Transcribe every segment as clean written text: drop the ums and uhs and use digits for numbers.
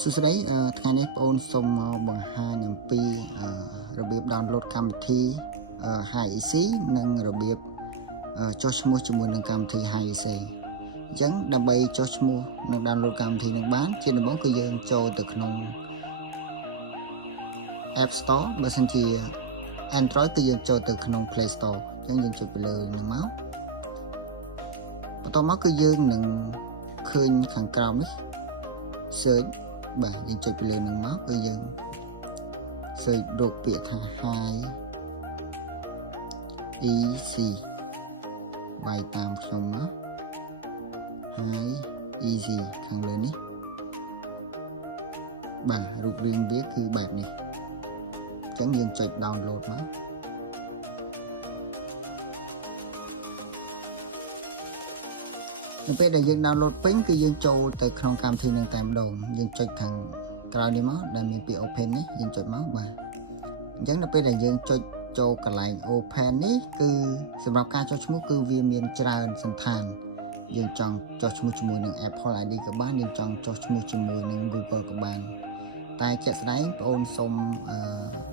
សួស្តីថ្ងៃនេះបងអូនសូមបង្ហាញអំពីរបៀប download កម្មវិធី Hi Easy និងរបៀបចុះឈ្មោះជាមួយនឹងកម្មវិធី Hi Easy អញ្ចឹងដើម្បីចុះឈ្មោះនិង download កម្មវិធីនឹងបានជាដំបូងគឺយើងចូលទៅក្នុង App Store បើសិនជា Android គឺយើងចូលទៅក្នុង Play Store អញ្ចឹងយើងចុចទៅលើនឹងមកបន្ទាប់មកគឺយើងនឹងឃើញខាងក្រោមនេះ search បាទយើងចុចទៅលើនឹងមកគឺយើង search រកពាក្យថា Hi Easy វាយតាមខ្ញុំមក Hi Easy ខាងលើនេះបាទរូបរាងវាគឺបែបនេះអញ្ចឹងយើងចុច download មកនៅពេលដែលយើង download ពេញគឺយើងចូលទៅក្នុងកម្មវិធីនឹងតែម្ដងយើងចុចខាងក្រោយនេះមកដែលមានពាក្យ open នេះយើងចុចមកបាទអញ្ចឹងនៅពេលដែលយើងចុចចូលកន្លែង open នេះគឺសម្រាប់ការចុះឈ្មោះគឺវាមានច្រើនសន្តានយើងចង់ចុះឈ្មោះជាមួយនឹង Apple ID ក៏បានយើងចង់ចុះឈ្មោះជាមួយនឹង Google ក៏បានតែជាក់ស្ដែងបងអូនសូម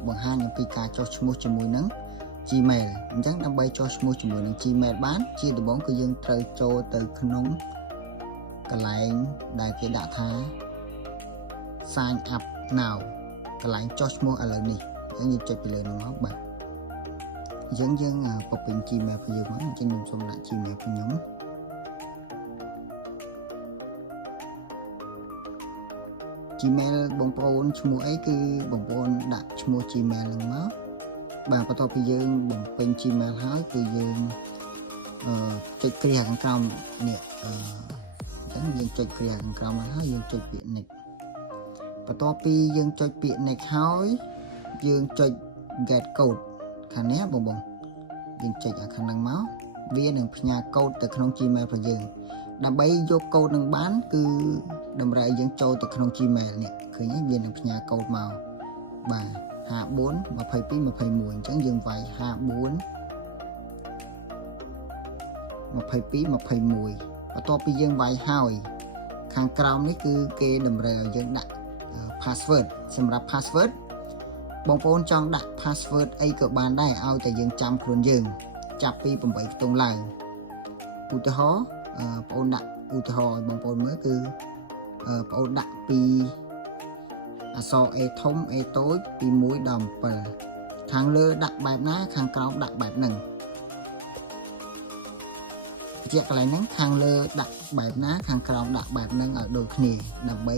បង្ហាញអំពីការចុះឈ្មោះជាមួយនឹង Gmail អញ្ចឹងដើម្បីចុះឈ្មោះជាមួយនឹង Gmail បានជាដំបូងគឺយើងត្រូវចូលទៅក្នុងកន្លែងដែលគេដាក់ថា sign up now កន្លែងចុះឈ្មោះឥឡូវនេះអញ្ចឹងយើងចុចទៅលើនោះមកបាទអញ្ចឹងយើងពពេញ Gmail របស់យើងមកអញ្ចឹងខ្ញុំសូមដាក់ Gmail របស់ខ្ញុំGmail បងប្អូនឈ្មោះអីគឺបងប្អូនដាក់ឈ្មោះ Gmail ហ្នឹងមកបាទបន្ទាប់ពីយើងបំពេញ Gmail ហើយគឺយើងចុចគ្រាខាងក្រោមនេះអញ្ចឹងយើងចុចគ្រាខាងក្រោមហើយយើងចុចពាក្យ next បន្ទាប់ពីយើងចុចពាក្យ next ហើយយើងចុច get code ខាងនេះបងយើងចុចអាខាងហ្នឹងមកវានឹងផ្ញើកូដទៅក្នុង Gmail របស់យើងដើម្បីយកកូដនឹងបានគឺតម្រូវឲ្យយើងចូលទៅក្នុង Gmail នេះឃើញទេវានឹងផ្ញើកូដមកបាទ54 22 21អញ្ចឹងយើងវាយ54 22 21បន្ទាប់ពីយើងវាយហើយខាងក្រោមនេះគឺគេតម្រូវឲ្យយើងដាក់ password សម្រាប់ password បងប្អូនចង់ដាក់ password អីក៏បានដែរឲ្យតែយើងចាំខ្លួនយើងចាប់ពី8ខ្ទង់ឡើងឧទាហរណ៍បងប្អូនដាក់ឧទាហរណ៍ឲ្យបងប្អូនមើលគឺបងប្អូនដាក់ពីអក្សរ A ធំ A តូចពី1ដល់7ខាងលើដាក់បែបណាខាងក្រោមដាក់បែបហ្នឹងជាកន្លែងហ្នឹងខាងលើដាក់បែបណាខាងក្រោមដាក់បែបហ្នឹងឲ្យដូចគ្នាដើម្បី